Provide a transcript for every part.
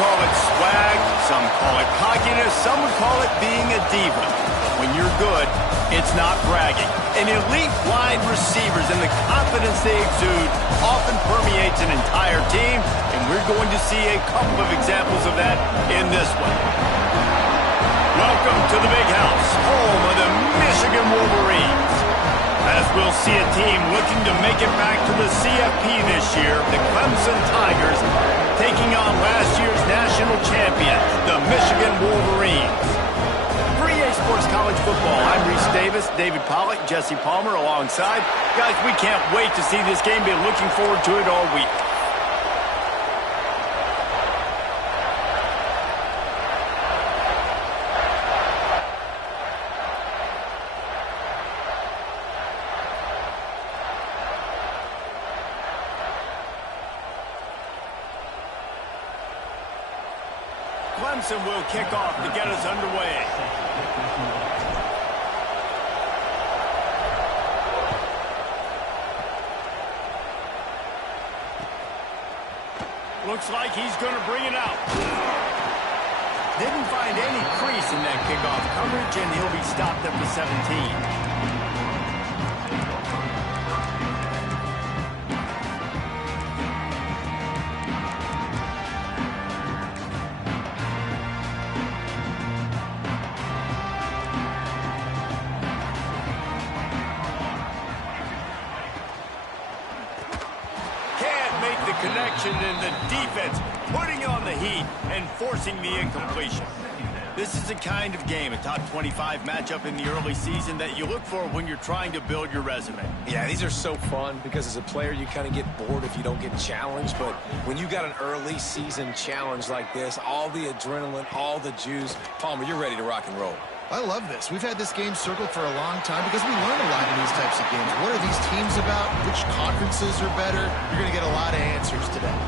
call it swag, some call it cockiness, some would call it being a diva. But when you're good, it's not bragging. And elite wide receivers and the confidence they exude often permeates an entire team, and we're going to see a couple of examples of that in this one. Welcome to the Big House, home of the Michigan Wolverines. As we'll see a team looking to make it back to the CFP this year, the Clemson Tigers taking on last year's national champions, the Michigan Wolverines. For EA Sports College Football, I'm Reese Davis, David Pollack, Jesse Palmer alongside. Guys, we can't wait to see this game. Been looking forward to it all week. Clemson will kick off to get us underway. Looks like he's going to bring it out. Didn't find any crease in that kickoff coverage, and he'll be stopped at the 17. Connection in the defense, putting on the heat and forcing the incompletion. This is the kind of game, a top 25 matchup in the early season, that you look for when you're trying to build your resume. Yeah, these are so fun because as a player you kind of get bored if you don't get challenged, but when you got an early season challenge like this, all the adrenaline, all the juice, Palmer, you're ready to rock and roll. I love this. We've had this game circled for a long time because we learn a lot in these types of games. What are these teams about? Which conferences are better? You're going to get a lot of answers today.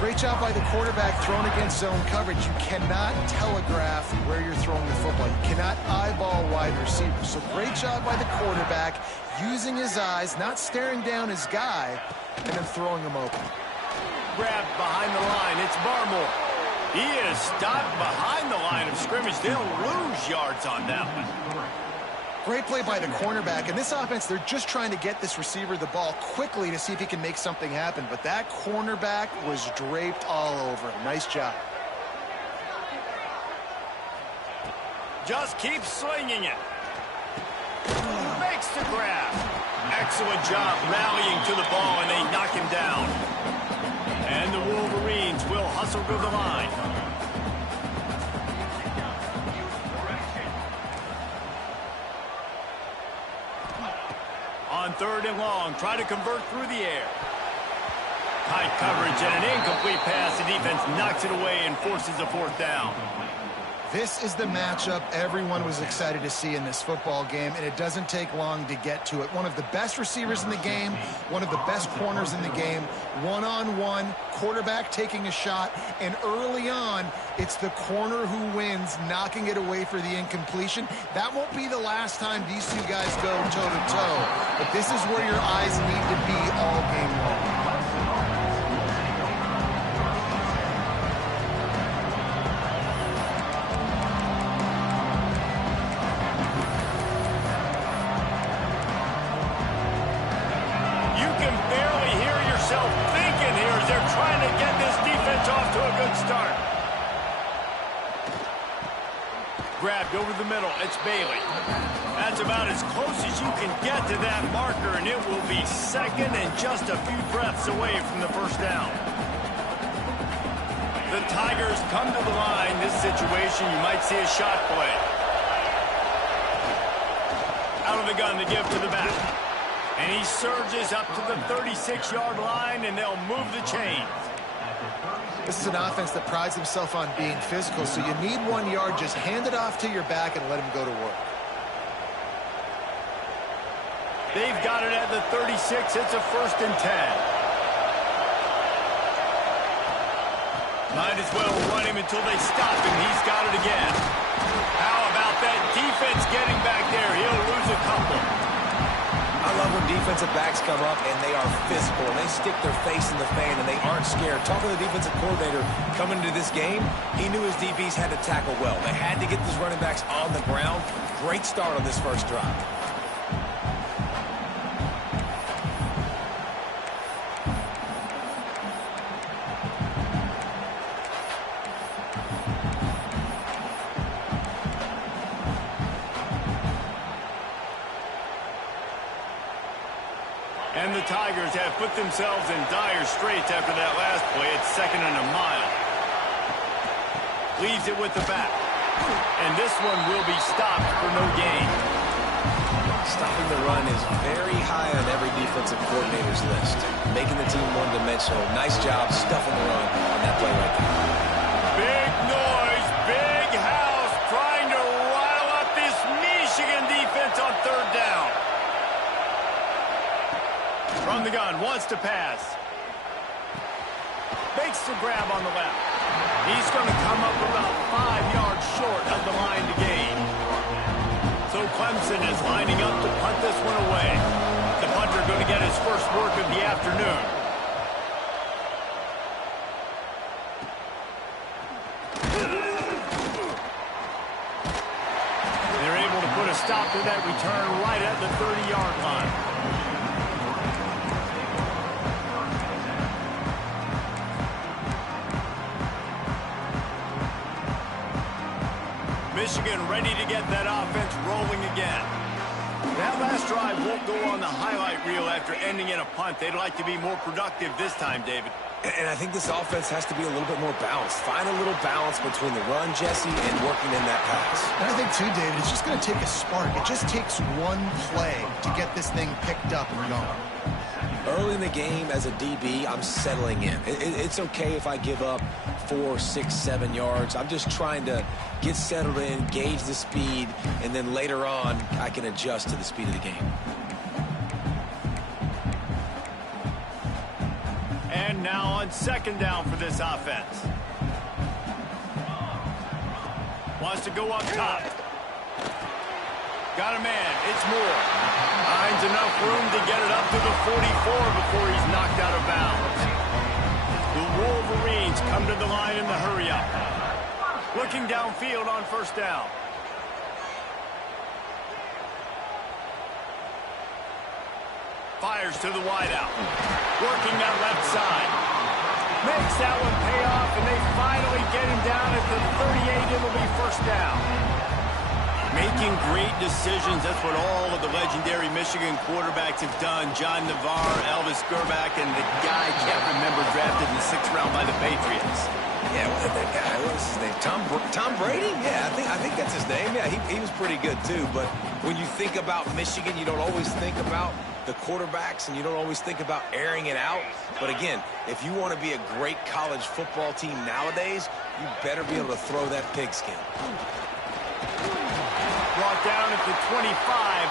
Great job by the quarterback thrown against zone coverage. You cannot telegraph where you're throwing the football. You cannot eyeball wide receivers. So great job by the quarterback using his eyes, not staring down his guy, and then throwing him open. Grabbed behind the line. It's Barmore. He is stopped behind the line of scrimmage. They'll lose yards on that one. Great play by the cornerback. In this offense, they're just trying to get this receiver the ball quickly to see if he can make something happen. But that cornerback was draped all over him. Nice job. Just keep slinging it. Makes the grab. Excellent job rallying to the ball, and they knock him down. And the Wolverines will hustle to the line. On 3rd and long, try to convert through the air. Tight coverage and an incomplete pass. The defense knocks it away and forces a 4th down. This is the matchup everyone was excited to see in this football game, and it doesn't take long to get to it. One of the best receivers in the game, one of the best corners in the game, one-on-one, quarterback taking a shot, and early on, it's the corner who wins, knocking it away for the incompletion. That won't be the last time these two guys go toe-to-toe, but this is where your eyes need to be all game long. Start. Grabbed over the middle. It's Bailey. That's about as close as you can get to that marker, and it will be 2nd and just a few breaths away from the 1st down. The Tigers come to the line. This situation, you might see a shot play. Out of the gun to give to the back. And he surges up to the 36-yard line, and they'll move the chains. This is an offense that prides himself on being physical, so you need 1 yard. Just hand it off to your back and let him go to work. They've got it at the 36. It's a 1st and 10. Might as well run him until they stop him. He's got it again. How about that defense getting back there? He'll lose a couple. I love when defensive backs come up and they are physical, and they stick their face in the fan, and they aren't scared. Talking to the defensive coordinator coming into this game, he knew his DBs had to tackle well. They had to get these running backs on the ground. Great start on this first drive. And the Tigers have put themselves in dire straits after that last play. It's 2nd and a mile. Leaves it with the back. And this one will be stopped for no gain. Stopping the run is very high on every defensive coordinator's list. Making the team one-dimensional. Nice job stuffing the run on that play right there. Big noise, big house, trying to rile up this Michigan defense on 3rd down. From the gun, wants to pass. Makes the grab on the left. He's going to come up about 5 yards short of the line to gain. So Clemson is lining up to punt this one away. The punter going to get his first work of the afternoon. They're able to put a stop to that return right at the 30-yard line. Michigan ready to get that offense rolling again. That last drive won't go on the highlight reel after ending in a punt. They'd like to be more productive this time, David. And I think this offense has to be a little bit more balanced. Find a little balance between the run, Jesse, and working in that pass. And I think, too, David, it's just going to take a spark. It just takes one play to get this thing picked up and going. Early in the game, as a DB, I'm settling in. It's okay if I give up 4, 6, 7 yards. I'm just trying to get settled in, gauge the speed, and then later on, I can adjust to the speed of the game. And now on 2nd down for this offense. Wants to go up top. Got a man. It's Moore. Finds enough room to get it up to the 44 before he's knocked out of bounds. The Wolverines come to the line in the hurry-up. Looking downfield on 1st down. Fires to the wideout. Working that left side. Makes that one pay off, and they finally get him down at the 38. It'll be 1st down. Making great decisions. That's what all of the legendary Michigan quarterbacks have done. John Navarre, Elvis Grbac, and the guy I can't remember drafted in the 6th round by the Patriots. Yeah, well, that guy, what was his name? Tom Brady? Yeah, I think that's his name. Yeah, he was pretty good too. But when you think about Michigan, you don't always think about the quarterbacks, and you don't always think about airing it out. But again, if you want to be a great college football team nowadays, you better be able to throw that pigskin. Brought down at the 25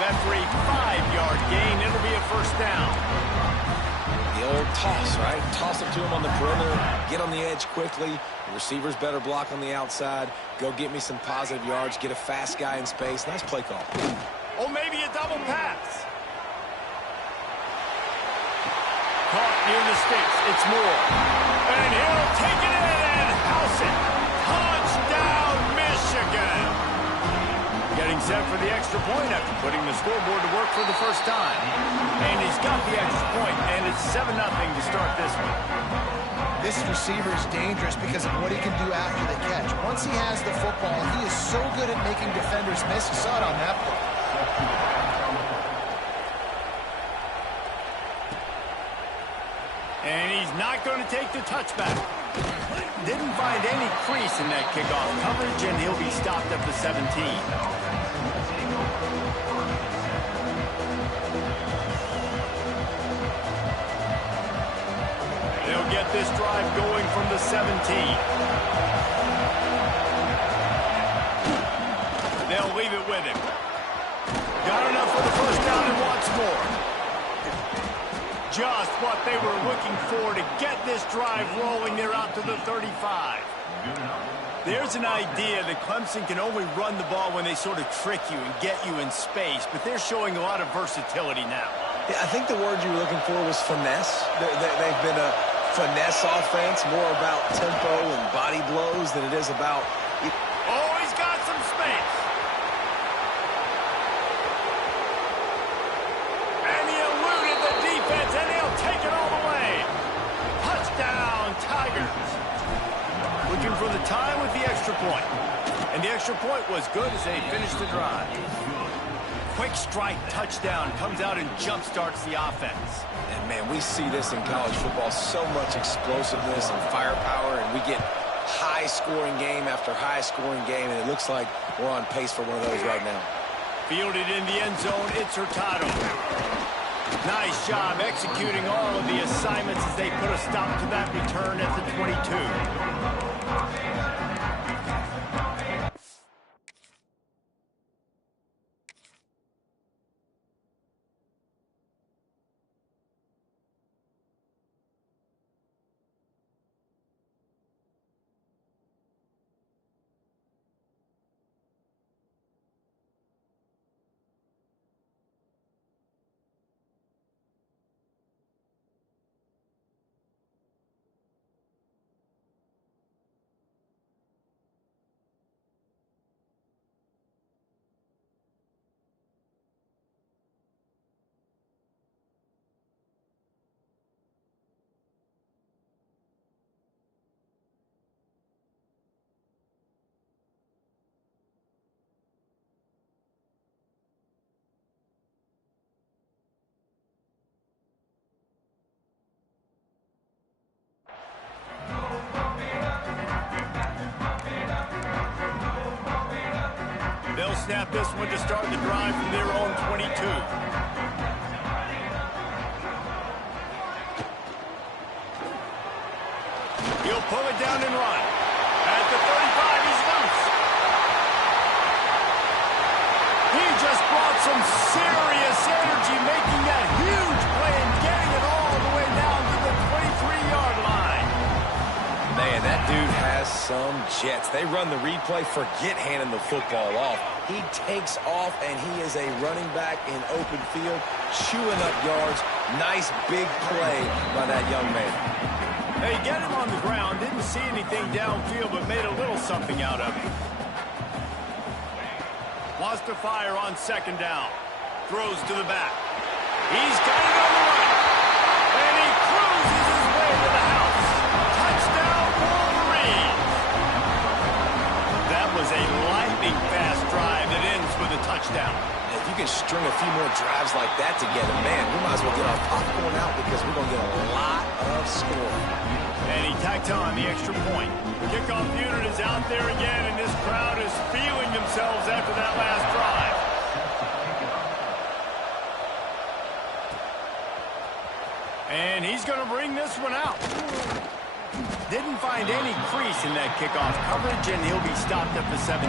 after a 5-yard gain. It'll be a 1st down. The old toss, right? Toss it to him on the perimeter, get on the edge quickly. The receivers better block on the outside. Go get me some positive yards, get a fast guy in space. Nice play call. Oh, maybe a double pass. Caught near the sticks. It's Moore. And he'll take it in and house it. Touchdown, Michigan. Getting set for the extra point after putting the scoreboard to work for the first time. And he's got the extra point, and it's 7-0 to start this one. This receiver is dangerous because of what he can do after the catch. Once he has the football, he is so good at making defenders miss. You saw it on that play. And he's not going to take the touchback. Didn't find any crease in that kickoff coverage, and he'll be stopped at the 17. They'll get this drive going from the 17. They'll leave it with him. Got enough for the 1st down and wants more. Just what they were looking for to get this drive rolling. They're out to the 35. There's an idea that Clemson can only run the ball when they sort of trick you and get you in space, but they're showing a lot of versatility now. Yeah, I think the word you were looking for was finesse. They've been a finesse offense, more about tempo and body blows than it is about... Oh, he's got some space. And he eluded the defense, and he'll take it all the way. Touchdown, Tigers. Looking for the tie with the extra point. And the extra point was good as they finished the drive. Quick strike touchdown comes out and jump-starts the offense. And, man, we see this in college football, so much explosiveness and firepower, and we get high-scoring game after high-scoring game, and it looks like we're on pace for one of those right now. Fielded in the end zone, it's Hurtado. Nice job executing all of the assignments as they put a stop to that return at the 22. They'll snap this one to start the drive from their own 22. He'll pull it down and run. At the 35, he's loose. He just brought some serious energy, making that huge play and getting it all the way down to the 23-yard line. Man, that dude has some jets. They run the replay, forget handing the football off. He takes off, and he is a running back in open field, chewing up yards. Nice big play by that young man. They get him on the ground, didn't see anything downfield, but made a little something out of it. Wants to fire on second down. Throws to the back. He's got it on the run. And he cruises his way to the house. Touchdown, Wolverines. That was a lightning-fast drive that ends with a touchdown. If you can string a few more drives like that together, man, we might as well get our popcorn out because we're going to get a lot of scoring. And he tacked on the extra point. Kickoff unit is out there again, and this crowd is feeling themselves after that last drive. And he's going to bring this one out. Didn't find any crease in that kickoff coverage, and he'll be stopped at the 17.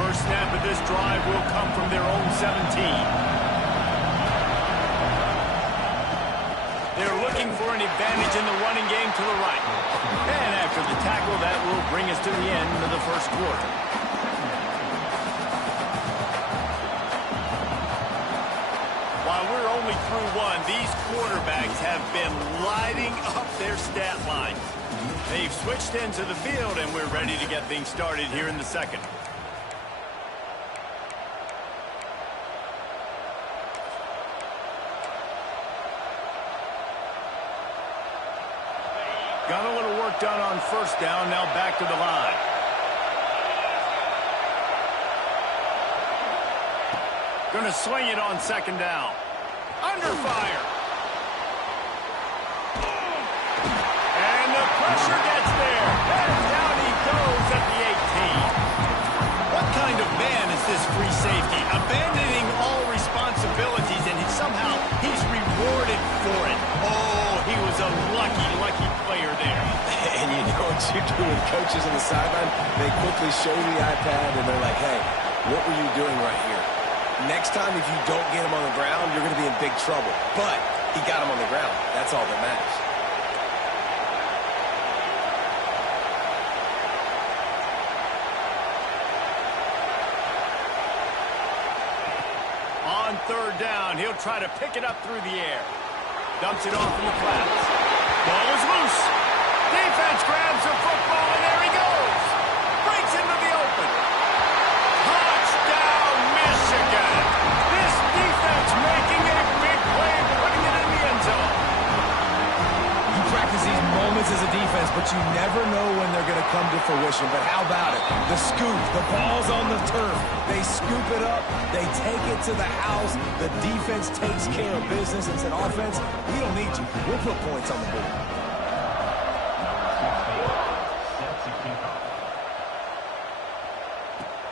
First snap of this drive will come from their own 17. They're looking for an advantage in the running game to the right. And after the tackle, that will bring us to the end of the first quarter. While we're only through one, these quarterbacks have been lighting up their stat lines. They've switched into the field, and we're ready to get things started here in the second. Got a little work done on first down, now back to the line. Going to swing it on second down. Under fire. And the pressure gets there. And down he goes at the 18. What kind of man is this free safety? Abandoning all responsibilities, and somehow he's rewarded for it. Oh, he was a lucky player there. And you know what you do with coaches on the sideline? They quickly show you the iPad, and they're like, hey, what were you doing right here? Next time, if you don't get him on the ground, you're going to be in big trouble. But he got him on the ground. That's all that matters. he'll try to pick it up through the air. Dumps it off in the flats. Ball is loose. Defense grabs the football, and there he goes. Breaks into the open. Touchdown, Michigan. This defense making a big play, putting it in the end zone. You practice these moments as a defense, but you never know when they're going to come to fruition. But how about it? The scoop, the ball's on the turf. They scoop it up. They take it to the house. The defense takes care of business and said, offense, we don't need you. We'll put points on the board.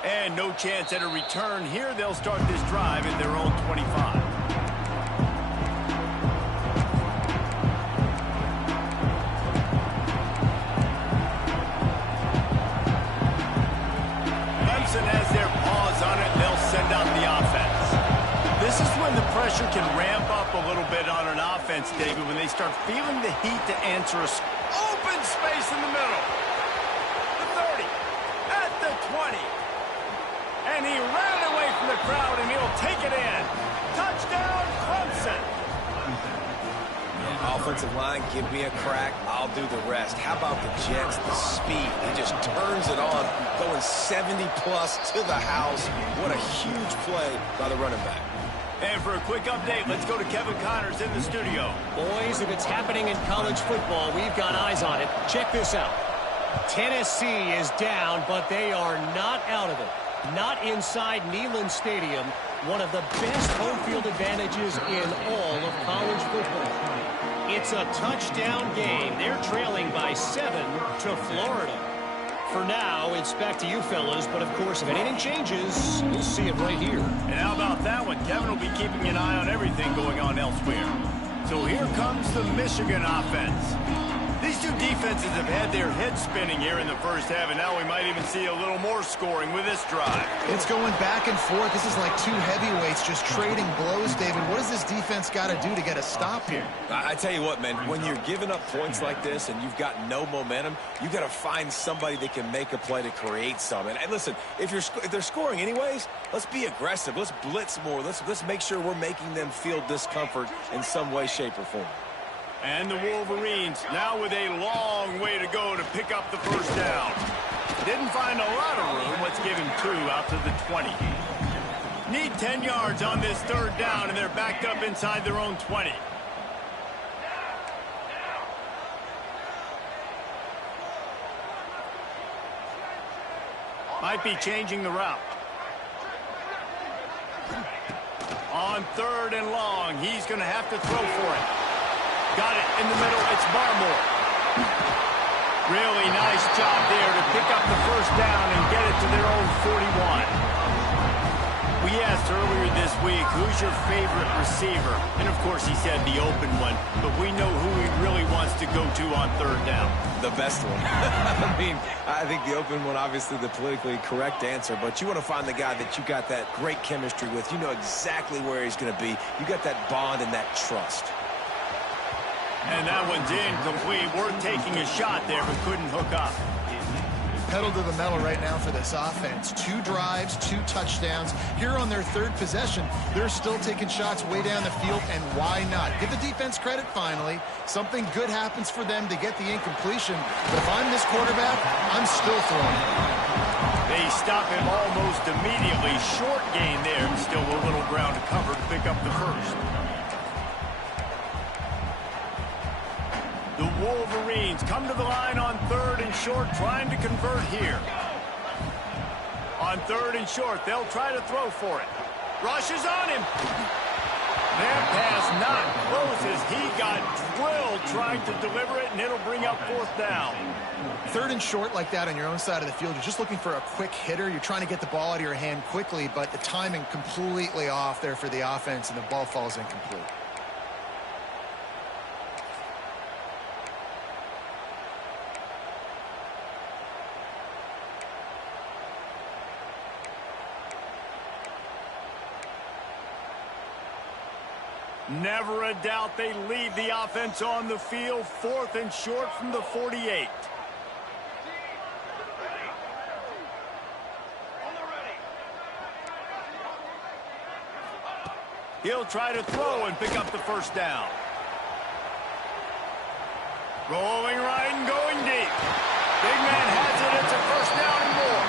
And no chance at a return here. They'll start this drive in their own 25. Clemson has their paws on it. They'll send out the offense. This is when the pressure can ramp up a little bit on an offense, David, when they start feeling the heat to answer a open space in the middle. The 30, at the 20. And he ran away from the crowd, and he'll take it in. Touchdown, Clemson. Offensive line, give me a crack. I'll do the rest. How about the Jets, the speed? He just turns it on, going 70-plus to the house. What a huge play by the running back. And for a quick update, let's go to Kevin Connors in the studio. Boys, if it's happening in college football, we've got eyes on it. Check this out. Tennessee is down, but they are not out of it. Not inside Neyland Stadium, one of the best home field advantages in all of college football. It's a touchdown game. They're trailing by 7 to Florida. For now, it's back to you fellas, but of course, if anything changes, we'll see it right here. And how about that one? Kevin will be keeping an eye on everything going on elsewhere. So here comes the Michigan offense. These two defenses have had their heads spinning here in the first half, and now we might even see a little more scoring with this drive. It's going back and forth. This is like two heavyweights just trading blows, David. What does this defense got to do to get a stop here? I tell you what, man, when you're giving up points like this and you've got no momentum, you got to find somebody that can make a play to create some. And listen, if they're scoring anyways, let's be aggressive. Let's blitz more. Let's make sure we're making them feel discomfort in some way, shape, or form. And the Wolverines now with a long way to go to pick up the first down. Didn't find a lot of room. Let's give him 2 out to the 20. Need 10 yards on this third down, and they're backed up inside their own 20. Might be changing the route. On 3rd and long, he's going to have to throw for it. Got it in the middle. It's Barmore. Really nice job there to pick up the first down and get it to their own 41. We asked earlier this week, who's your favorite receiver? And, of course, he said the open one. But we know who he really wants to go to on 3rd down. The best one. I mean, I think the open one, obviously the politically correct answer, but you want to find the guy that you got that great chemistry with. You know exactly where he's going to be. You got that bond and that trust. And that one's incomplete. We're taking a shot there, but couldn't hook up. Pedal to the metal right now for this offense. 2 drives, 2 touchdowns. Here on their 3rd possession, they're still taking shots way down the field, and why not? Give the defense credit finally. Something good happens for them to get the incompletion. But if I'm this quarterback, I'm still throwing. They stop him almost immediately. Short gain there, and still a little ground to cover to pick up the first. The Wolverines come to the line on 3rd and short, trying to convert here. On 3rd and short, they'll try to throw for it. Rush is on him. That pass not close as he got drilled trying to deliver it, and it'll bring up 4th down. 3rd and short like that on your own side of the field, you're just looking for a quick hitter. You're trying to get the ball out of your hand quickly, but the timing completely off there for the offense, and the ball falls incomplete. Never a doubt they lead the offense on the field. 4th and short from the 48. He'll try to throw and pick up the first down. Rolling right and going deep. Big man has it. It's a first down and more.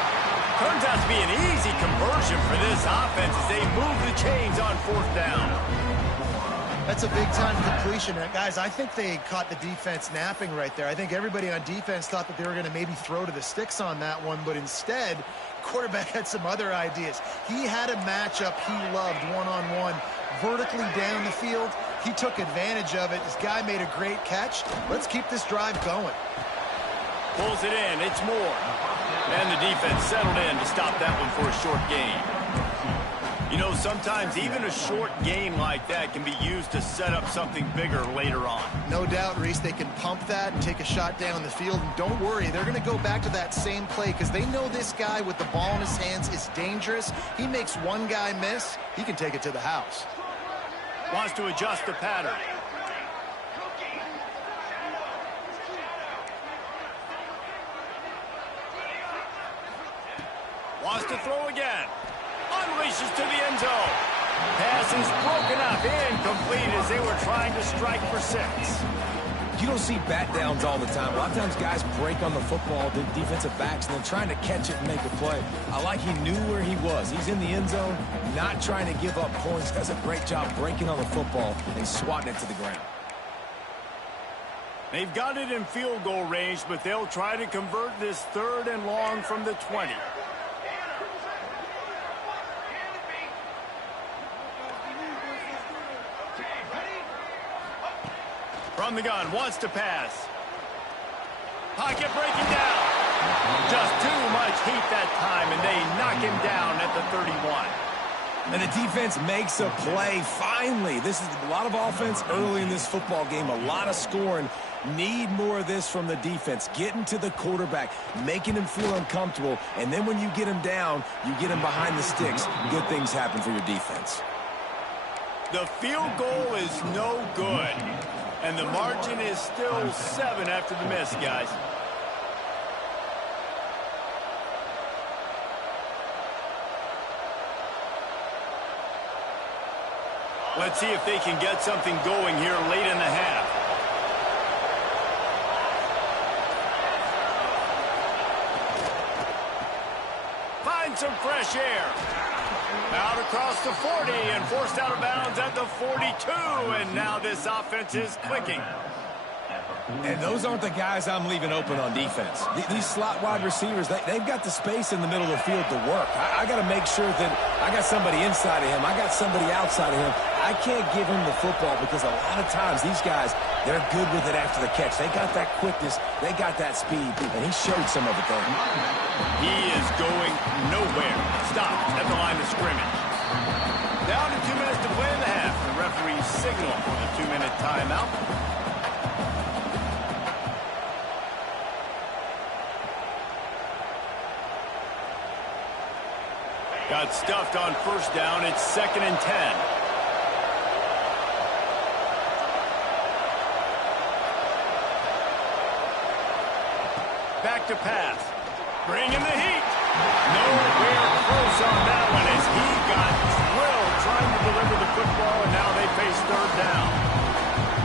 Turns out to be an easy conversion for this offense as they move the chains on fourth down. That's a big-time completion. And guys, I think they caught the defense napping right there. I think everybody on defense thought that they were going to maybe throw to the sticks on that one, but instead, quarterback had some other ideas. He had a matchup he loved one-on-one, vertically down the field. He took advantage of it. This guy made a great catch. Let's keep this drive going. Pulls it in. It's Moore. And the defense settled in to stop that one for a short gain. You know, sometimes even a short game like that can be used to set up something bigger later on. No doubt, Reese, they can pump that and take a shot down the field. And don't worry, they're going to go back to that same play because they know this guy with the ball in his hands is dangerous. He makes one guy miss, he can take it to the house. Wants to adjust the pattern. Wants to throw again. Unleashes to the end zone. Pass is broken up, incomplete as they were trying to strike for 6. You don't see bat downs all the time. A lot of times guys break on the football, the defensive backs, and then trying to catch it and make a play. I like he knew where he was. He's in the end zone, not trying to give up points. Does a great job breaking on the football and swatting it to the ground. They've got it in field goal range, but they'll try to convert this 3rd and long from the 20. From the gun, wants to pass. Pocket breaking down. Just too much heat that time, and they knock him down at the 31. And the defense makes a play, finally. This is a lot of offense early in this football game, a lot of scoring. Need more of this from the defense. Getting to the quarterback, making him feel uncomfortable, and then when you get him down, you get him behind the sticks. Good things happen for your defense. The field goal is no good. And the margin is still 7 after the miss, guys. Let's see if they can get something going here late in the half. Find some fresh air. Out across the 40 and forced out of bounds at the 42. And now this offense is clicking. And those aren't the guys I'm leaving open on defense. These slot wide receivers, they've got the space in the middle of the field to work. I got to make sure that I got somebody inside of him. I got somebody outside of him. I can't give him the football because a lot of times these guys, they're good with it after the catch. They got that quickness. They got that speed. And he showed some of it there. He is going nowhere. Stopped at the line of scrimmage. Down to 2 minutes to play in the half. The referee signal for the 2-minute timeout. Got stuffed on first down. It's 2nd and 10. Back to pass. Bring in the heat. Nowhere close on that one as he got drilled trying to deliver the football, and now they face 3rd down.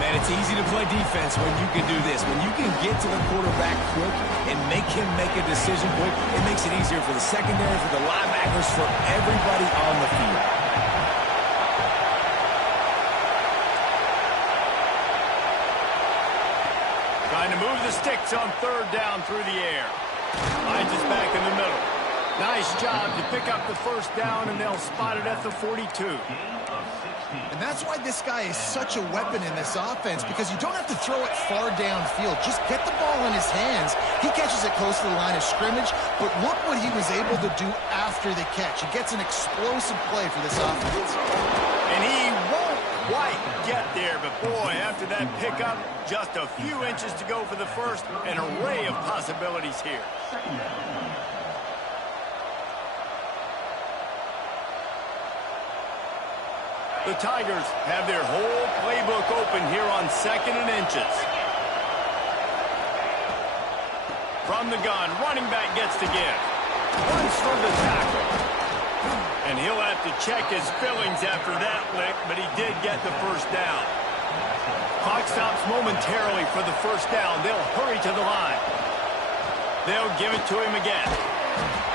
Man, it's easy to play defense when you can do this. When you can get to the quarterback quick and make him make a decision quick, it makes it easier for the secondary, for the linebackers, for everybody on the field. Trying to move the sticks on 3rd down through the air. Finds us back in the middle. Nice job to pick up the first down, and they'll spot it at the 42. And that's why this guy is such a weapon in this offense, because you don't have to throw it far downfield. Just get the ball in his hands. He catches it close to the line of scrimmage, but look what he was able to do after the catch. He gets an explosive play for this offense. And he won't quite get there, but boy, after that pickup, just a few inches to go for the first. An array of possibilities here. The Tigers have their whole playbook open here on 2nd and inches. From the gun, running back gets to give. Runs for the tackle. And he'll have to check his feelings after that lick, but he did get the first down. Clock stops momentarily for the first down. They'll hurry to the line. They'll give it to him again.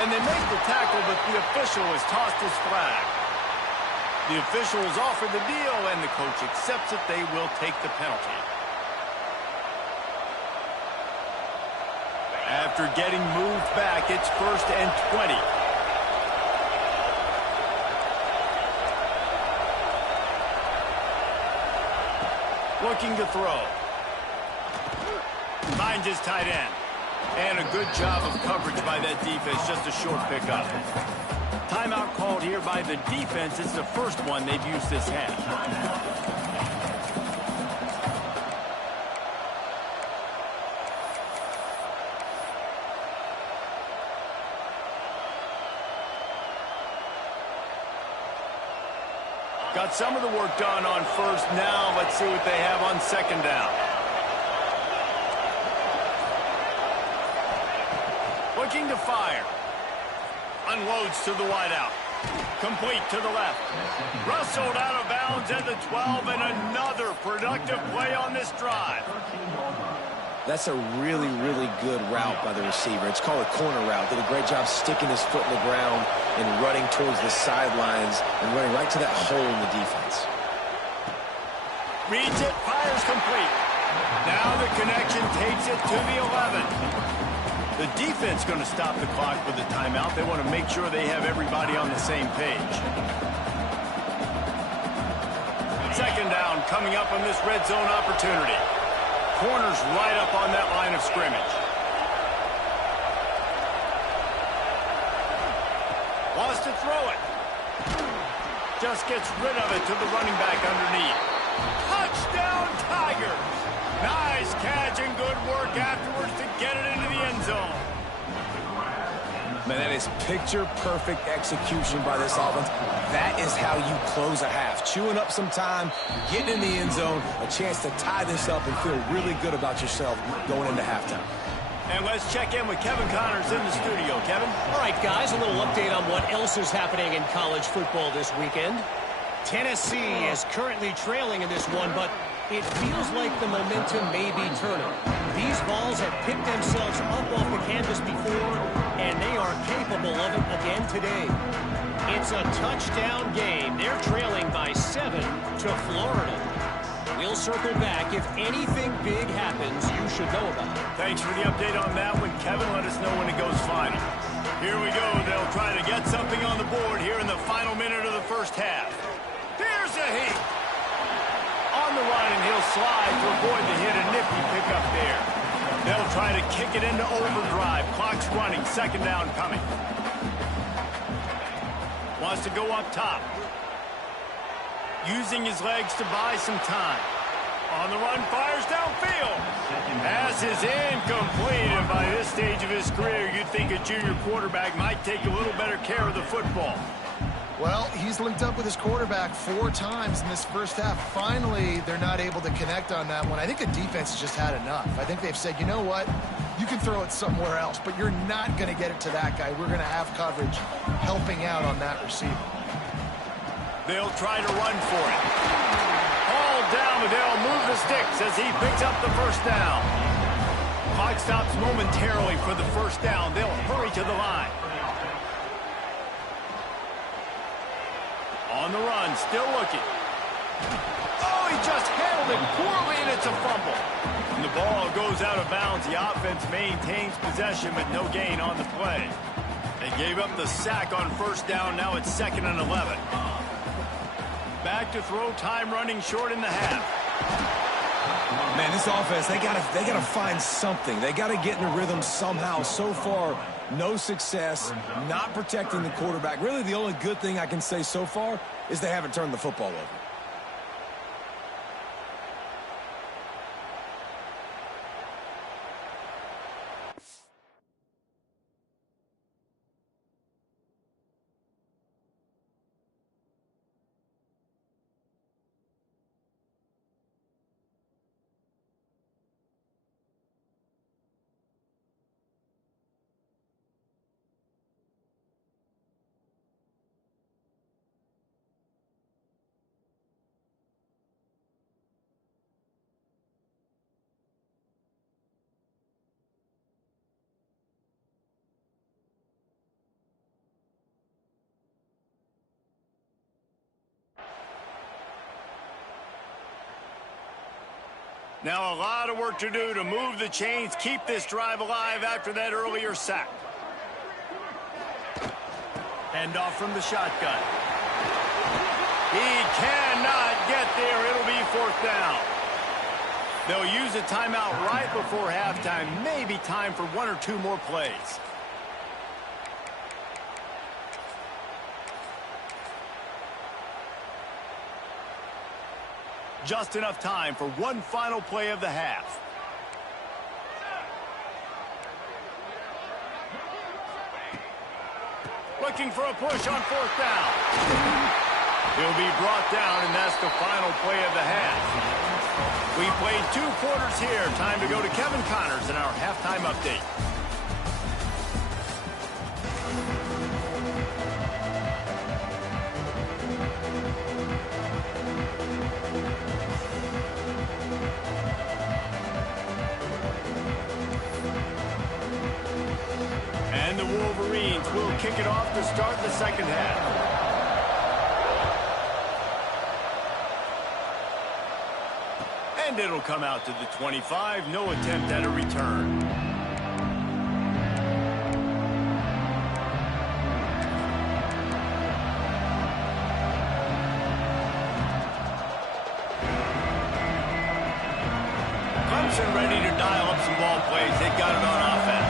And they make the tackle, but the official has tossed his flag. The officials offer the deal, and the coach accepts it. They will take the penalty. After getting moved back, it's 1st and 20. Looking to throw. Finds his tight end. And a good job of coverage by that defense. Just a short pickup. Timeout called here by the defense. It's the first one they've used this half. Got some of the work done on first. Now let's see what they have on second down. Looking to fire. Unloads to the wideout. Complete to the left. Rustled out of bounds at the 12, and another productive play on this drive. That's a really, really good route by the receiver. It's called a corner route. Did a great job sticking his foot in the ground and running towards the sidelines and running right to that hole in the defense. Reads it, fires complete. Now the connection takes it to the 11. The defense going to stop the clock with the timeout. They want to make sure they have everybody on the same page. Second down coming up on this red zone opportunity. Corners right up on that line of scrimmage. Wants to throw it. Just gets rid of it to the running back underneath. Touchdown Tigers! Nice catch and good work afterwards to get it into the end zone. Man, that is picture-perfect execution by this offense. That is how you close a half. Chewing up some time, getting in the end zone, a chance to tie this up and feel really good about yourself going into halftime. And let's check in with Kevin Connors in the studio. Kevin? All right, guys, a little update on what else is happening in college football this weekend. Tennessee is currently trailing in this one, but it feels like the momentum may be turning. These balls have picked themselves up off the canvas before, and they are capable of it again today. It's a touchdown game. They're trailing by 7 to Florida. We'll circle back. If anything big happens, you should know about it. Thanks for the update on that one, Kevin. Let us know when it goes final. Here we go. They'll try to get something on the board here in the final minute of the first half. Here's a heat. On the run, and he'll slide to avoid the hit. A nifty pickup there. They'll try to kick it into overdrive. Clock's running. Second down coming. Wants to go up top. Using his legs to buy some time. On the run, fires downfield. Pass is incomplete, and by this stage of his career, you'd think a junior quarterback might take a little better care of the football. Well, he's linked up with his quarterback 4 times in this first half. Finally, they're not able to connect on that one. I think the defense just had enough. I think they've said, you know what? You can throw it somewhere else, but you're not going to get it to that guy. We're going to have coverage helping out on that receiver. They'll try to run for it. All down, but they'll move the sticks as he picks up the first down. Clock stops momentarily for the first down. They'll hurry to the line. On the run, still looking. Oh, he just handled it poorly, and it's a fumble. And the ball goes out of bounds. The offense maintains possession, but no gain on the play. They gave up the sack on first down. Now it's 2nd and 11. Back to throw, time running short in the half. Man, this offense, they gotta find something. They gotta get in a rhythm somehow. So far, no success, not protecting the quarterback. Really, the only good thing I can say so far is they haven't turned the football over. Now a lot of work to do to move the chains, keep this drive alive after that earlier sack. Hand off from the shotgun. He cannot get there. It'll be 4th down. They'll use a timeout right before halftime. Maybe time for 1 or 2 more plays. Just enough time for one final play of the half. Looking for a push on 4th down. He'll be brought down, and that's the final play of the half. We played 2 quarters here. Time to go to Kevin Connors in our halftime update. And the Wolverines will kick it off to start the second half. And it'll come out to the 25. No attempt at a return. Clemson ready to dial up some ball plays. They got it on offense.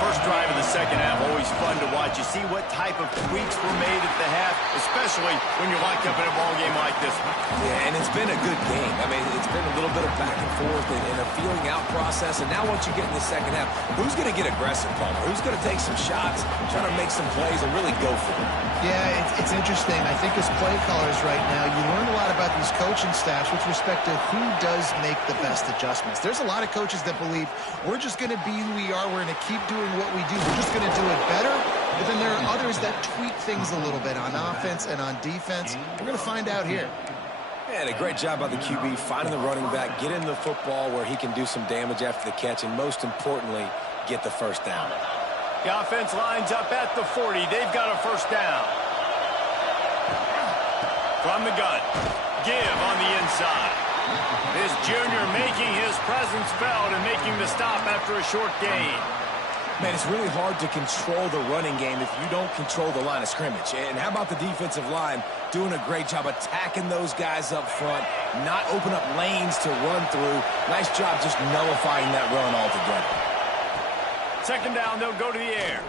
First drive of the second half, always fun to watch. You see what type of tweaks were made at the half, especially when you're locked up in a ball game like this one. Yeah, and it's been a good game. I mean, it's been a little bit of back and forth and a feeling out process. And now once you get in the second half, who's going to get aggressive, Palmer? Who's going to take some shots, try to make some plays, and really go for it? Yeah, it's interesting. I think as play callers right now, you learn a lot about these coaching staffs with respect to who does make the best adjustments. There's a lot of coaches that believe we're just going to be who we are. We're going to keep doing what we do. We're just going to do it better. But then there are others that tweak things a little bit on offense and on defense. We're going to find out here. And a great job by the QB, finding the running back, getting the football where he can do some damage after the catch, and most importantly, get the first down. The offense lines up at the 40. They've got a first down. From the gun. Give on the inside. This junior making his presence felt and making the stop after a short gain. Man, it's really hard to control the running game if you don't control the line of scrimmage. And how about the defensive line doing a great job attacking those guys up front, not open up lanes to run through. Nice job just nullifying that run altogether. Second down, they'll go to the air.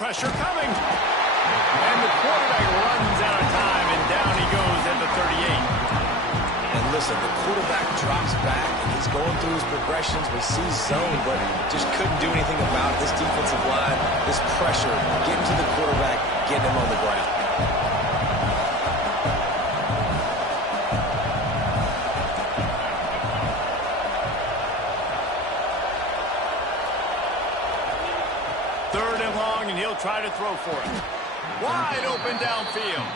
Pressure coming. And the quarterback runs out of time, and down he goes at the 38. And listen, the quarterback drops back, and he's going through his progressions. We see zone, but just couldn't do anything about it. This defensive line, this pressure, getting to the quarterback, getting him on the ground. Third and long, and he'll try to throw for it. Wide open downfield.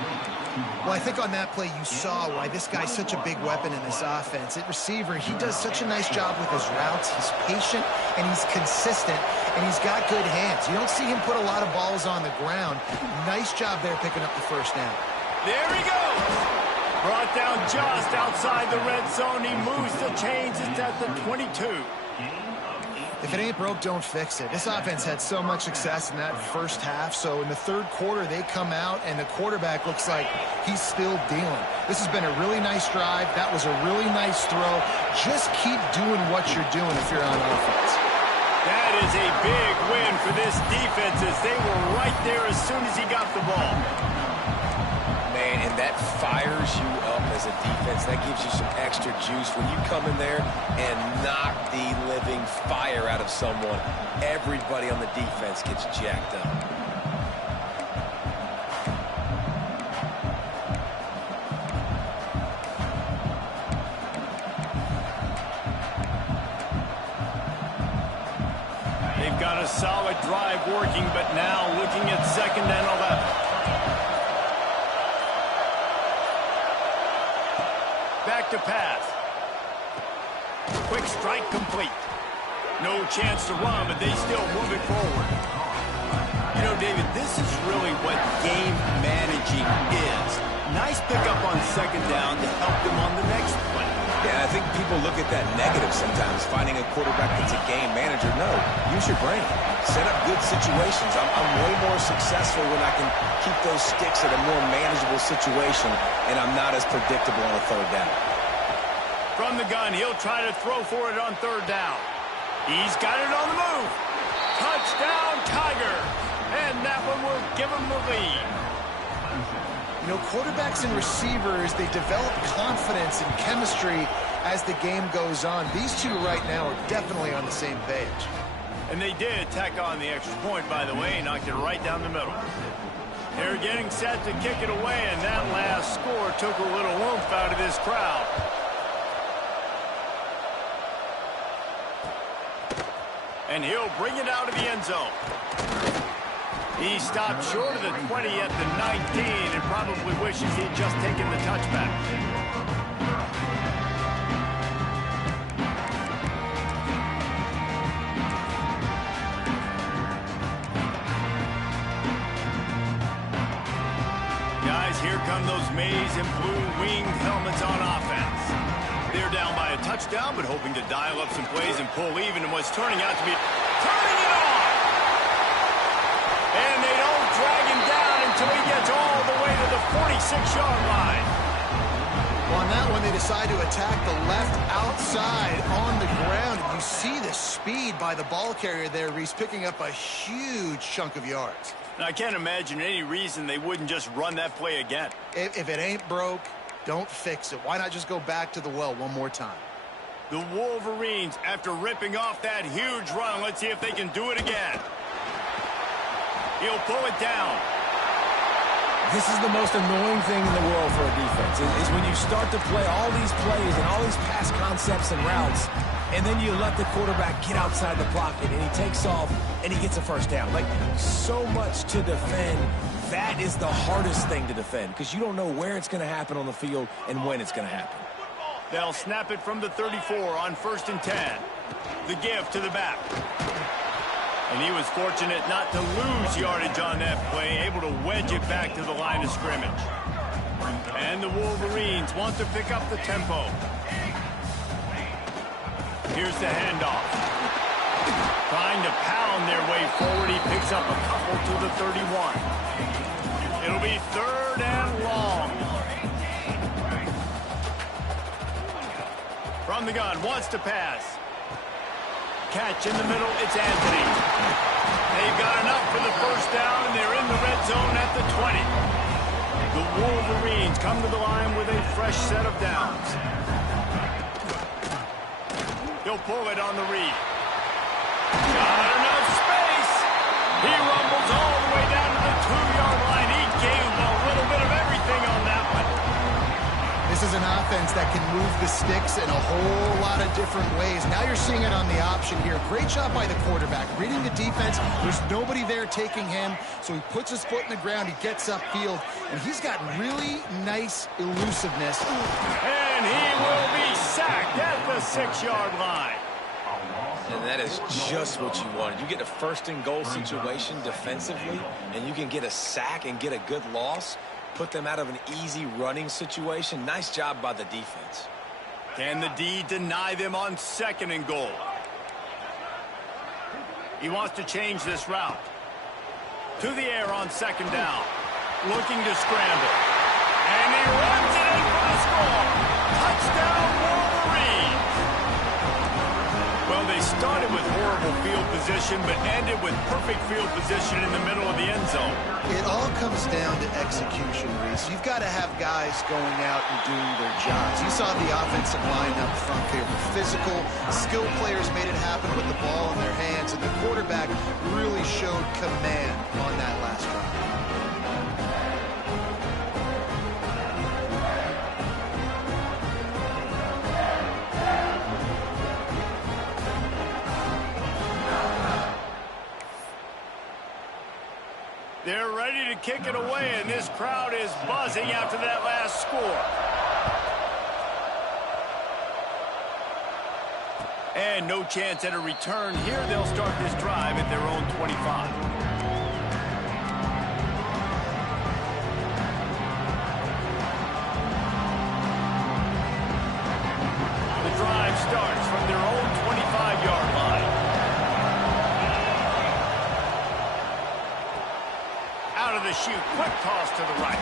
Well, I think on that play you saw why this guy's such a big weapon in this offense. At receiver, he does such a nice job with his routes. He's patient, and he's consistent, and he's got good hands. You don't see him put a lot of balls on the ground. Nice job there picking up the first down. There he goes. Brought down just outside the red zone. He moves the chains. It's at the 22. If it ain't broke, don't fix it. This offense had so much success in that first half, so in the third quarter, they come out, and the quarterback looks like he's still dealing. This has been a really nice drive. That was a really nice throw. Just keep doing what you're doing if you're on offense. That is a big win for this defense as they were right there as soon as he got the ball. Man, and that fires you up as a defense. That gives you some extra juice when you come in there and knock the living fire out of someone. Everybody on the defense gets jacked up. They've got a solid drive working, but now looking at 2nd and 11. Back to pass. Quick strike complete. No chance to run, but they still move it forward. You know, David, this is really what game managing is. Nice pickup on 2nd down to help them on the next play. Yeah, that's think people look at that negative sometimes, finding a quarterback that's a game manager. No, use your brain. Set up good situations. I'm way more successful when I can keep those sticks at a more manageable situation, and I'm not as predictable on a third down. From the gun, he'll try to throw for it on third down. He's got it on the move. Touchdown, Tigers. And that one will give him the lead. You know, quarterbacks and receivers, they develop confidence and chemistry as the game goes on. These two right now are definitely on the same page. And they did tack on the extra point, by the way, knocked it right down the middle. They're getting set to kick it away, and that last score took a little oomph out of this crowd. And he'll bring it out of the end zone. He stopped short of the 20 at the 19 and probably wishes he'd just taken the touchback. Guys, here come those maize and blue winged helmets on offense. They're down by a touchdown, but hoping to dial up some plays and pull even in what's turning out to be turning it on. And they don't drag him down until he gets all the way to the 46-yard line. Well, on that one, they decide to attack the left outside on the ground. And you see the speed by the ball carrier there, Reese, picking up a huge chunk of yards. Now, I can't imagine any reason they wouldn't just run that play again. If it ain't broke, don't fix it. Why not just go back to the well one more time? The Wolverines, after ripping off that huge run, let's see if they can do it again. He'll pull it down. This is the most annoying thing in the world for a defense, is when you start to play all these plays and all these pass concepts and routes, and then you let the quarterback get outside the pocket, and he takes off, and he gets a first down. Like, so much to defend. That is the hardest thing to defend, because you don't know where it's going to happen on the field and when it's going to happen. They'll snap it from the 34 on 1st and 10. The give to the back. And he was fortunate not to lose yardage on that play, able to wedge it back to the line of scrimmage. And the Wolverines want to pick up the tempo. Here's the handoff. Trying to pound their way forward, he picks up a couple to the 31. It'll be 3rd and long. From the gun, wants to pass. Catch in the middle, it's Anthony. They've got enough for the first down, and they're in the red zone at the 20. The Wolverines come to the line with a fresh set of downs. He'll pull it on the read. Got enough space. He rumbles all the way down to the 2-yard line. He gave a little bit of everything on that one. This is an offense that can move the sticks in a whole lot of different ways. Now you're seeing it on the option here. Great job by the quarterback. Reading the defense, there's nobody there taking him, so he puts his foot in the ground, he gets upfield, and he's got really nice elusiveness. And he will be sacked at the 6-yard line. And that is just what you wanted. You get a 1st and goal situation defensively, and you can get a sack and get a good loss. Put them out of an easy running situation. Nice job by the defense. Can the D deny them on 2nd and goal? He wants to change this route. To the air on 2nd down. Looking to scramble. And he runs it in for the score. Touchdown, Wolverines. Well, they started with horrible field position, but ended with perfect field position in the middle of the end zone. It all comes down to execution, Reese. You've got to have guys going out and doing their jobs. You saw the offensive line up front. They were physical. Skilled players made it happen with the ball in their hands, and the quarterback really showed command on that last drive. They're ready to kick it away, and this crowd is buzzing after that last score. And no chance at a return here. They'll start this drive at their own 25. The shoot. Quick toss to the right.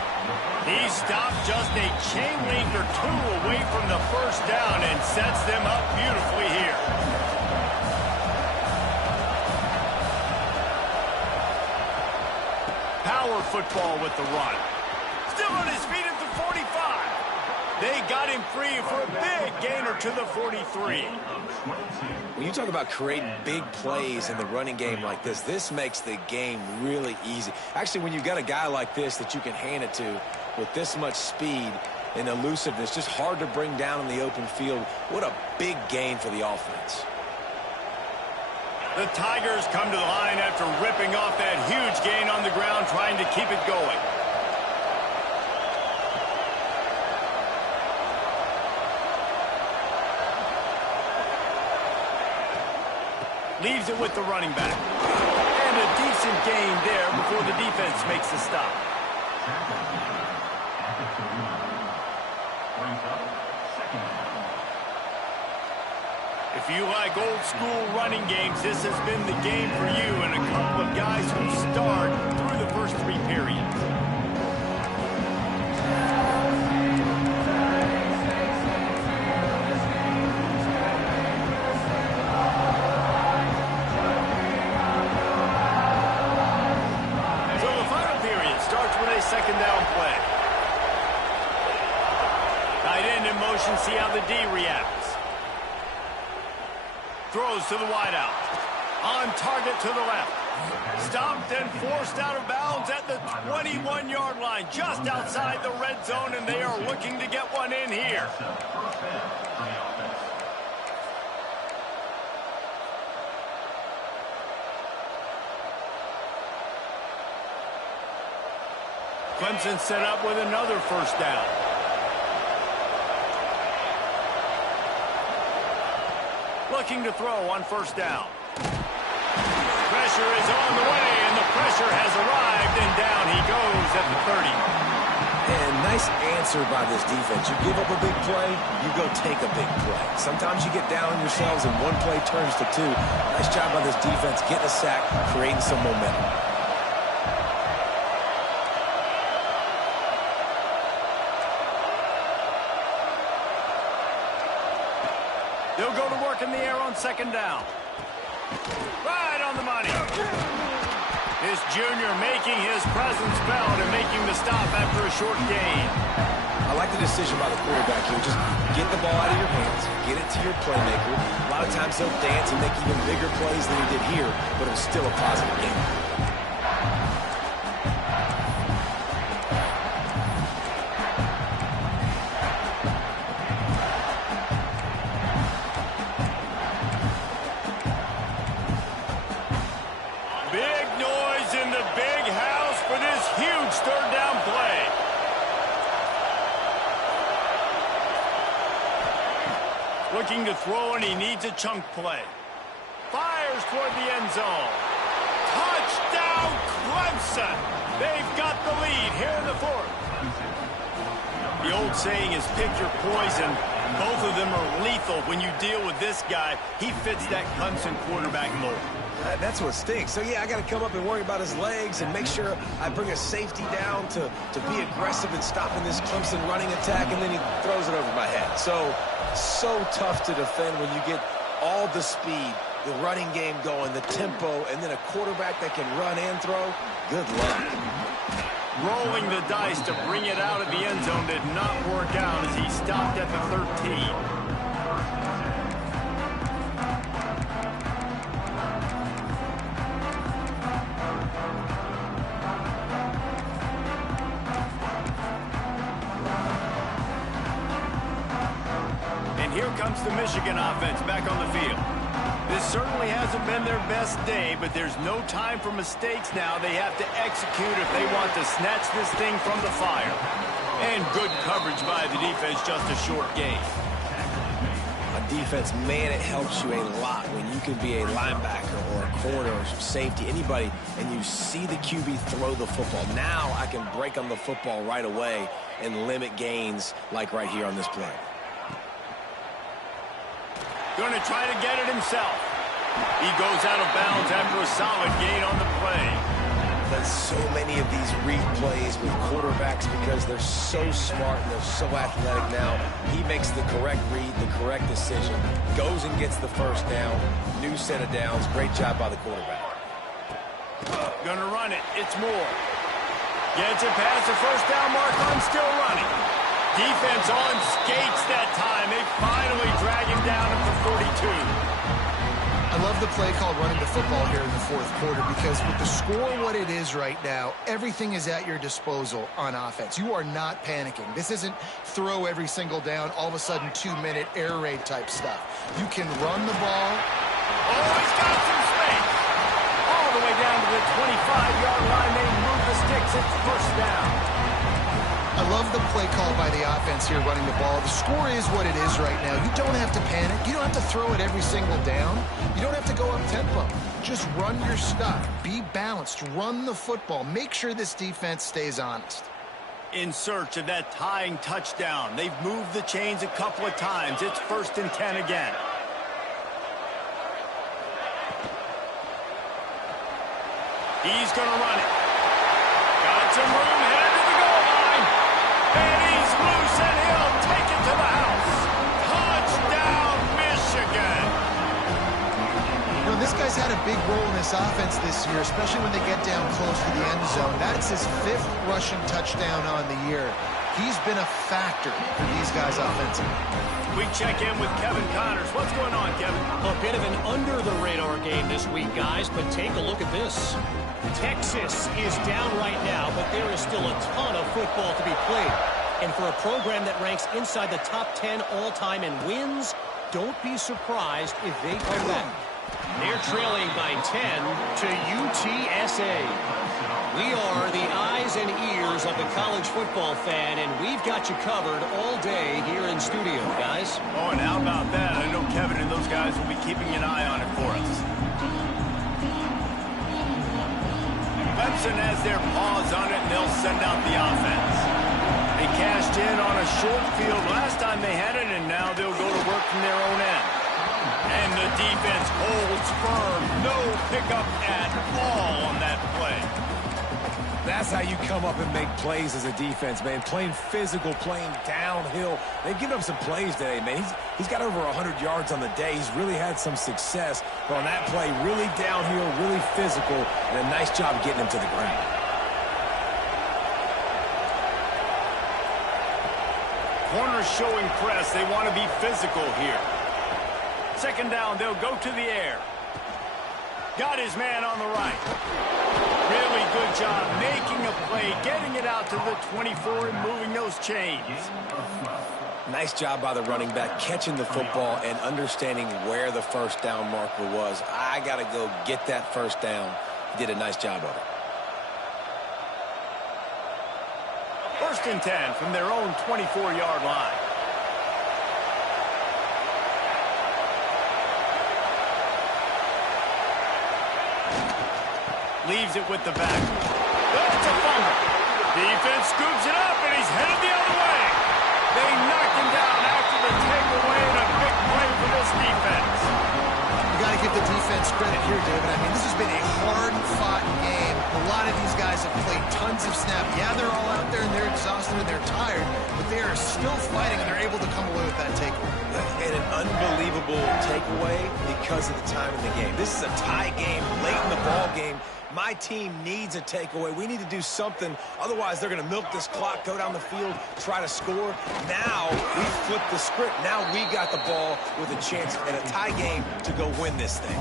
He stopped just a chain link or two away from the first down and sets them up beautifully here. Power football with the run. Still on his feet at the 45. They got him free for a big gainer to the 43. When you talk about creating big plays in the running game like this makes the game really easy. Actually, when you've got a guy like this that you can hand it to with this much speed and elusiveness, just hard to bring down in the open field, what a big gain for the offense. The Tigers come to the line after ripping off that huge gain on the ground, trying to keep it going. Leaves it with the running back. And a decent gain there before the defense makes the stop. If you like old school running games, this has been the game for you and a couple of guys who start through the first three periods. Second down play. Tight end in motion, see how the D reacts. Throws to the wideout. On target to the left. Stopped and forced out of bounds at the 21-yard line, just outside the red zone, and they are looking to get one in here. Clemson set up with another first down. Looking to throw on first down. Pressure is on the way, and the pressure has arrived, and down he goes at the 30. And nice answer by this defense. You give up a big play, you go take a big play. Sometimes you get down on yourselves and one play turns to two. Nice job by this defense getting a sack, creating some momentum. They'll go to work in the air on second down. Right on the money. This junior making his presence felt and making the stop after a short gain. I like the decision by the quarterback here. Just get the ball out of your hands, get it to your playmaker. A lot of times he'll dance and make even bigger plays than he did here, but it was still a positive game. Third down play. Looking to throw, and he needs a chunk play. Fires toward the end zone. Touchdown, Clemson. They've got the lead here in the fourth. The old saying is pick your poison. Both of them are lethal. When you deal with this guy, he fits that Clemson quarterback mold. That's what stinks. So, yeah, I got to come up and worry about his legs and make sure I bring a safety down to be aggressive in stopping this Clemson running attack, and then he throws it over my head. So tough to defend when you get all the speed, the running game going, the tempo, and then a quarterback that can run and throw. Good luck. Rolling the dice to bring it out of the end zone did not work out as he stopped at the 13. Here comes the Michigan offense back on the field. This certainly hasn't been their best day, but there's no time for mistakes now. They have to execute if they want to snatch this thing from the fire. And good coverage by the defense, just a short gain. On defense, man, it helps you a lot when you can be a linebacker or a corner or safety, anybody, and you see the QB throw the football. Now I can break on the football right away and limit gains like right here on this play. Going to try to get it himself. He goes out of bounds after a solid gain on the play. done so many of these read plays with quarterbacks because they're so smart and they're so athletic now. He makes the correct read, the correct decision, goes and gets the first down, new set of downs. Great job by the quarterback. Gonna run it. It's Moore. Gets it past the first down mark on, still running. Defense on skates that time. They finally drag him down at the 42. I love the play call running the football here in the fourth quarter because with the score what it is right now, everything is at your disposal on offense. You are not panicking. This isn't throw every single down, all of a sudden 2-minute air raid type stuff. You can run the ball. Oh, he's got some space. All the way down to the 25-yard line. They move the sticks. It's first down. I love the play call by the offense here running the ball. The score is what it is right now. You don't have to panic. You don't have to throw it every single down. You don't have to go up tempo. Just run your stuff. Be balanced. Run the football. Make sure this defense stays honest. In search of that tying touchdown. They've moved the chains a couple of times. It's 1st and 10 again. He's going to run it. Got some room, headed to the goal line. And he's loose, and he'll take it to the house. Touchdown, Michigan. You know, this guy's had a big role in this offense this year, especially when they get down close to the end zone. That's his 5th rushing touchdown on the year. He's been a factor for these guys offensively. We check in with Kevin Connors. What's going on, Kevin? A bit of an under-the-radar game this week, guys, but take a look at this. Texas is down right now, but there is still a ton of football to be played. And for a program that ranks inside the top 10 all-time in wins, don't be surprised if they come back. They're trailing by 10 to UTSA. We are the eyes and ears of the college football fan, and we've got you covered all day here in studio, guys. Oh, and how about that? I know Kevin and those guys will be keeping an eye on it for us. Clemson has their paws on it, and they'll send out the offense. They cashed in on a short field last time they had it, and now they'll go to work from their own end. And the defense holds firm. No pickup at all on that play. That's how you come up and make plays as a defense, man. Playing physical, playing downhill. They've given up some plays today, man. He's got over 100 yards on the day. He's really had some success. But on that play, really downhill, really physical, and a nice job getting him to the ground. Corners showing press. They want to be physical here. 2nd down, they'll go to the air. Got his man on the right. Really good job making a play, getting it out to the 24 and moving those chains. Nice job by the running back, catching the football and understanding where the first down marker was. I got to go get that first down. He did a nice job of it. 1st and 10 from their own 24-yard line. Leaves it with the back. That's a fumble. Defense scoops it up, and he's headed the other way. They knock him down after the takeaway, and a big play for this defense. You got to give the defense credit here, David. I mean, this has been a hard-fought game. A lot of these guys have played tons of snaps. Yeah, they're all out there, and they're exhausted, and they're tired, but they are still fighting, and they're able to come away with that takeaway. And an unbelievable takeaway because of the time in the game. This is a tie game, late in the ball game. My team needs a takeaway. We need to do something. Otherwise, they're going to milk this clock, go down the field, try to score. Now, we flip the script. Now we got the ball with a chance in a tie game to go win this thing.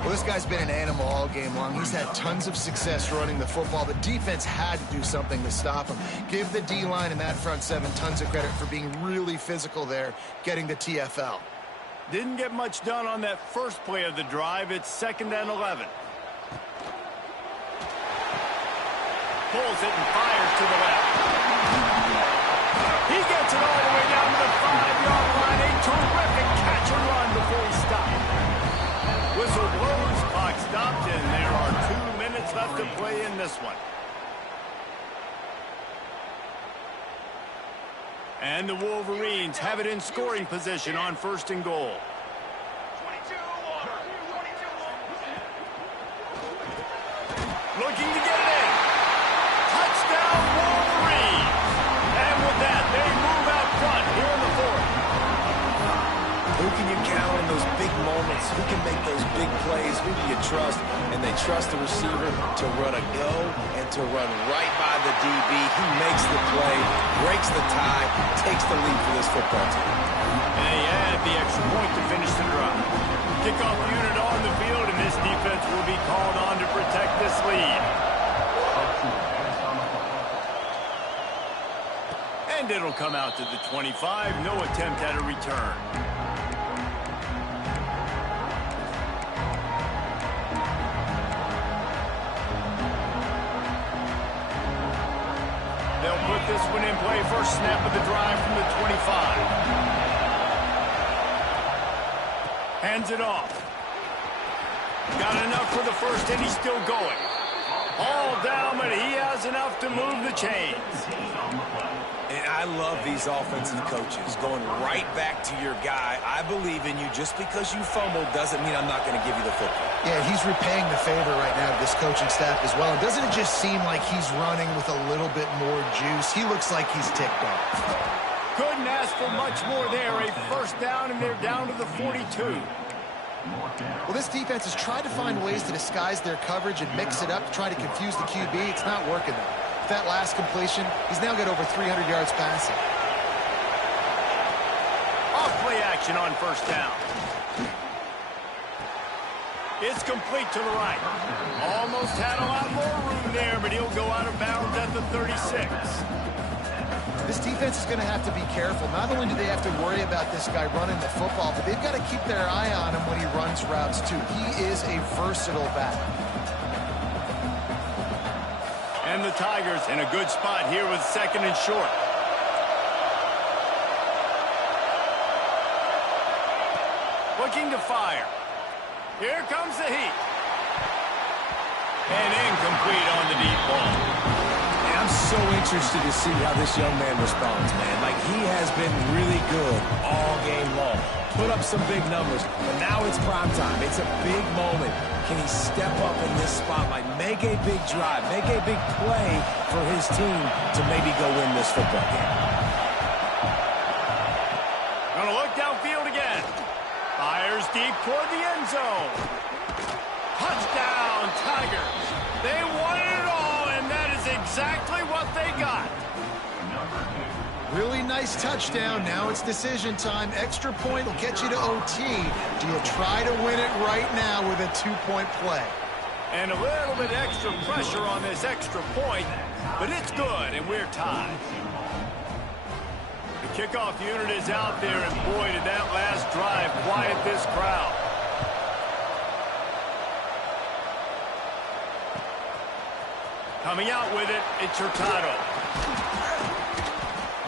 Well, this guy's been an animal all game long. He's had tons of success running the football. The defense had to do something to stop him. Give the D-line and that front seven tons of credit for being really physical there, getting the TFL. Didn't get much done on that first play of the drive. It's 2nd and 11. Pulls it and fires to the left. He gets it all the way down to the 5-yard line. A terrific catch and run before he stopped. Whistle blows, clock stopped, and there are 2 minutes left to play in this one. And the Wolverines have it in scoring position on 1st and goal. Looking to get it in. count on those big moments? Who can make those big plays? Who do you trust? And they trust the receiver to run a go and to run right by the DB. He makes the play, breaks the tie, takes the lead for this football team. And he had the extra point to finish the drive. Kickoff unit on the field, and this defense will be called on to protect this lead. And it'll come out to the 25. No attempt at a return. They'll put this one in play. First snap of the drive from the 25. Hands it off. Got enough for the first, and he's still going. All down, but he has enough to move the chains. And I love these offensive coaches going right back to your guy. I believe in you. Just because you fumbled doesn't mean I'm not going to give you the football. Yeah, he's repaying the favor right now to this coaching staff as well. And doesn't it just seem like he's running with a little bit more juice? He looks like he's ticked off. Couldn't ask for much more there. A first down, and they're down to the 42. Well, this defense has tried to find ways to disguise their coverage and mix it up to try to confuse the QB. It's not working, though. With that last completion, he's now got over 300 yards passing. Off play action on first down. It's complete to the right. Almost had a lot more room there, but he'll go out of bounds at the 36. This defense is going to have to be careful. Not only do they have to worry about this guy running the football, but they've got to keep their eye on him when he runs routes, too. He is a versatile back. And the Tigers in a good spot here with second and short. Looking to fire. Here comes the heat. And incomplete on the deep ball. I'm so interested to see how this young man responds, man. Like, he has been really good all game long. Put up some big numbers, but now it's prime time. It's a big moment. Can he step up in this spotlight, make a big drive, make a big play for his team to maybe go win this football game? Gonna look downfield again. Fires deep toward the end zone. Touchdown, Tigers. They wanted it all, and that is exactly what they got. Really nice touchdown. Now it's decision time. Extra point will get you to OT. Do you try to win it right now with a two-point play? And a little bit extra pressure on this extra point, but it's good, and we're tied. The kickoff unit is out there, and boy, did that last drive quiet this crowd. Coming out with it, it's Hurtado.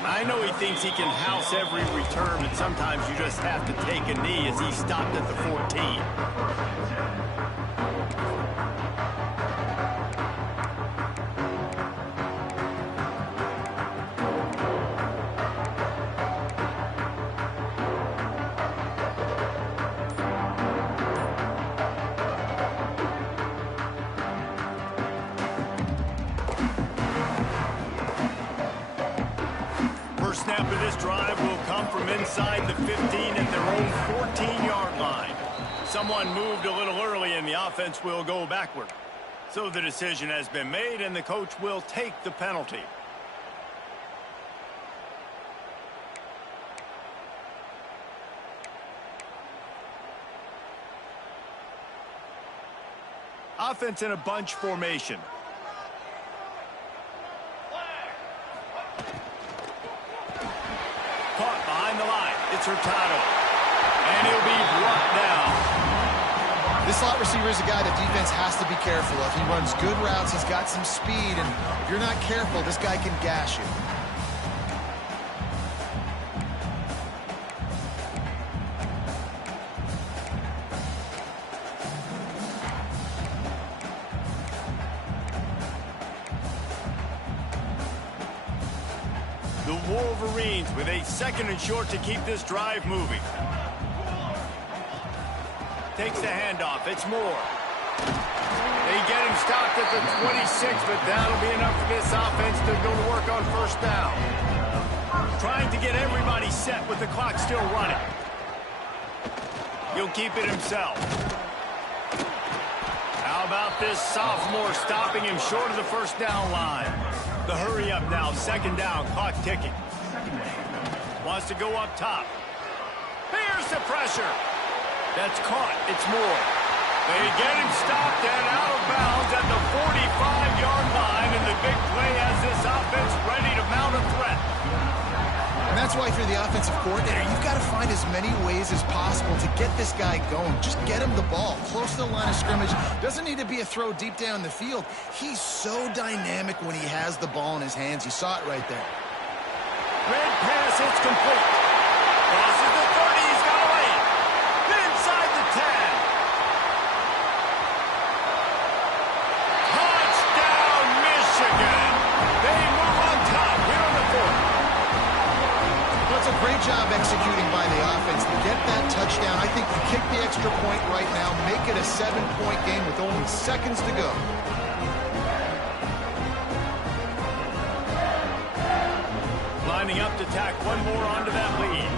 I know he thinks he can house every return, but sometimes you just have to take a knee as he stopped at the 14. Snap of this drive will come from inside the 15 at their own 14-yard line. Someone moved a little early, and the offense will go backward. So the decision has been made, and the coach will take the penalty. Offense in a bunch formation. Caught behind the line. It's Hurtado. And he'll be brought down. This slot receiver is a guy that defense has to be careful of. He runs good routes. He's got some speed. And if you're not careful, this guy can gash you. The Wolverines with a second and short to keep this drive moving. Takes the handoff. It's Moore. They get him stopped at the 26, but that'll be enough for this offense to go to work on first down. Trying to get everybody set with the clock still running. He'll keep it himself. How about this sophomore stopping him short of the first down line? The hurry up now, second down, clock ticking. Wants to go up top. Here's the pressure. That's caught. It's Moore. They get him stopped and out of bounds at the 45-yard line, and the big play has this offense ready to mount a threat. And that's why if you're the offensive coordinator, you've got to find as many ways as possible to get this guy going. Just get him the ball close to the line of scrimmage. Doesn't need to be a throw deep down the field. He's so dynamic when he has the ball in his hands. You saw it right there. Red pass, it's complete. Crosses the 30, he's got away. Inside the 10. Touchdown, Michigan. They move on top here on the 4th. Well, it's a great job executing by the offense to get that touchdown. I think you kick the extra point right now, make it a 7-point game with only seconds to go. Lining up to tack one more onto that lead.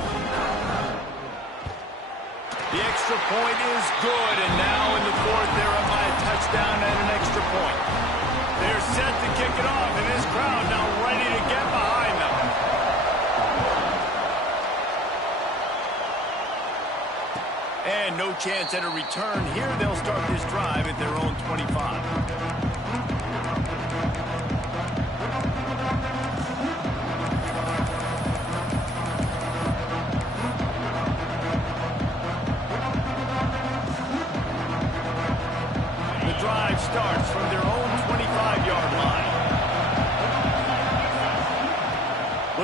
The extra point is good, and now in the 4th, they're up by a touchdown and an extra point. They're set to kick it off, and this crowd now ready to get behind them. And no chance at a return here. They'll start this drive at their own 25. Starts from their own 25-yard line.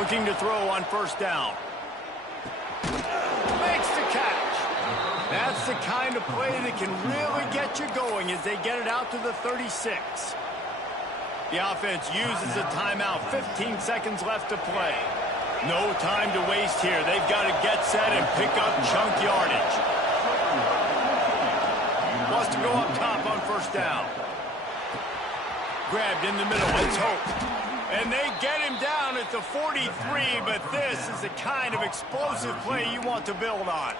Looking to throw on first down. Makes the catch. That's the kind of play that can really get you going as they get it out to the 36. The offense uses a timeout. 15 seconds left to play. No time to waste here. They've got to get set and pick up chunk yardage. Wants to go up top on first down. Grabbed in the middle. Let's hope. And they get him down at the 43, but this is the kind of explosive play you want to build on.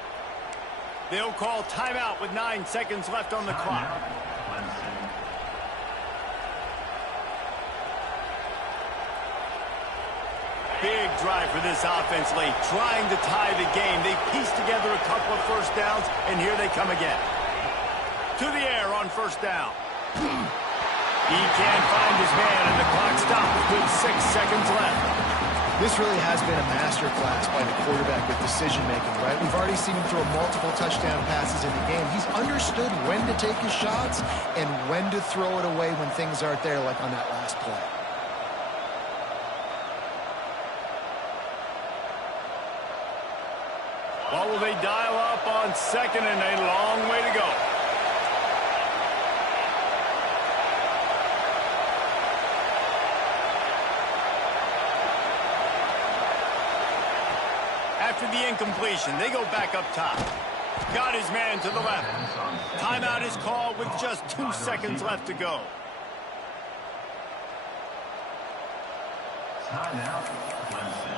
They'll call timeout with 9 seconds left on the clock. Big drive for this offense late, trying to tie the game. They pieced together a couple of first downs, and here they come again. To the air on first down. He can't find his man, and the clock stops with 6 seconds left. This really has been a masterclass by the quarterback with decision-making, right? We've already seen him throw multiple touchdown passes in the game. He's understood when to take his shots and when to throw it away when things aren't there, like on that last play. What will they dial up on second, and a long way to go? After the incompletion, they go back up top. Got his man to the left. Timeout is called with just 2 seconds left to go. Timeout, Clemson.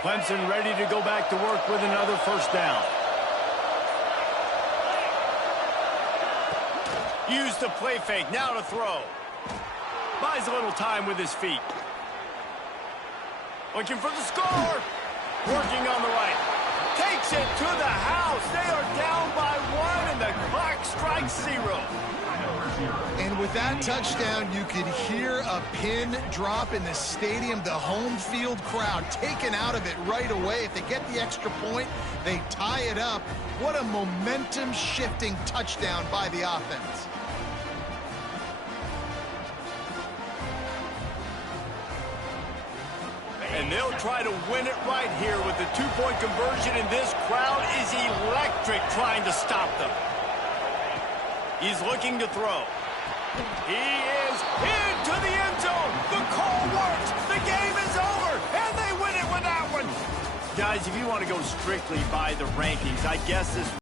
Clemson ready to go back to work with another first down. Use the play fake, now to throw. Buys a little time with his feet. Looking for the score. Working on the right. Takes it to the house. They are down by 1, and the clock strikes 0. And with that touchdown, you could hear a pin drop in the stadium. The home field crowd taken out of it right away. If they get the extra point, they tie it up. What a momentum-shifting touchdown by the offense. And they'll try to win it right here with the 2-point conversion, and this crowd is electric trying to stop them. He's looking to throw. He is into the end zone. The call works. The game is over, and they win it with that one. Guys, if you want to go strictly by the rankings, I guess this